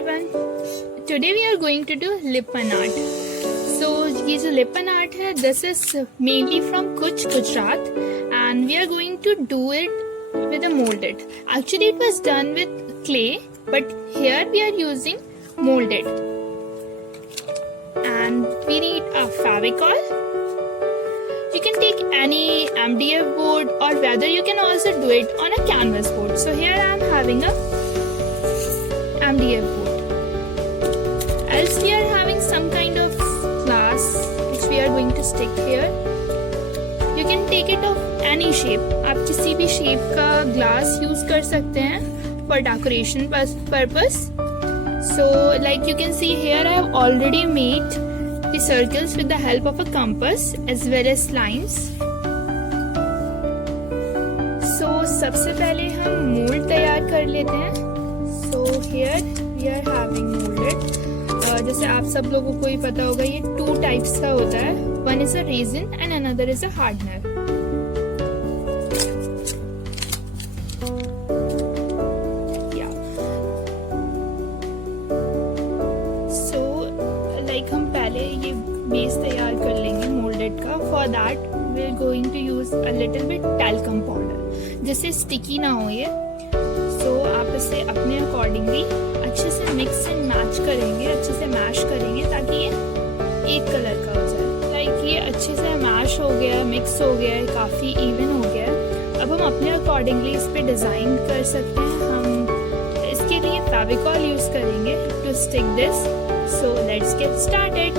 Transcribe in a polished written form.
everyone. Today we are going to do lipan art. So ये जो lipan art है, this is mainly from Kuch, Gujarat, and we are going to do it with a molded. Actually, it was done with clay, but here we are using molded. And we need a favicol. You can take any MDF board, or rather you can also do it on a canvas board. So here I am having a MDF board. Else we are having some kind of glass which we are going to stick here. You can take it of any shape. आप किसी भी shape का glass use कर सकते हैं for decoration purpose. So like you can see here, I have already made the circles with the help of a compass as well as lines. So सबसे पहले हम mold तैयार कर लेते हैं. So here we are having molded. जैसे आप सब लोगों को ही पता होगा, ये 2 types का होता है. One is a resin and another is a hardener. Yeah. So like हम पहले ये base तैयार कर लेंगे molded का. For that we are going to use a little bit talcum powder, जिससे sticky ना हो ये. तो आप इसे अपने अकॉर्डिंगली अच्छे से मिक्स एंड मैच करेंगे, अच्छे से मैश करेंगे ताकि ये एक कलर का हो जाए. लाइक ये अच्छे से मैश हो गया, मिक्स हो गया है, काफ़ी इवन हो गया है. अब हम अपने अकॉर्डिंगली इस पे डिज़ाइन कर सकते हैं. हम इसके लिए फेविकॉल यूज़ करेंगे to stick this. So let's get started.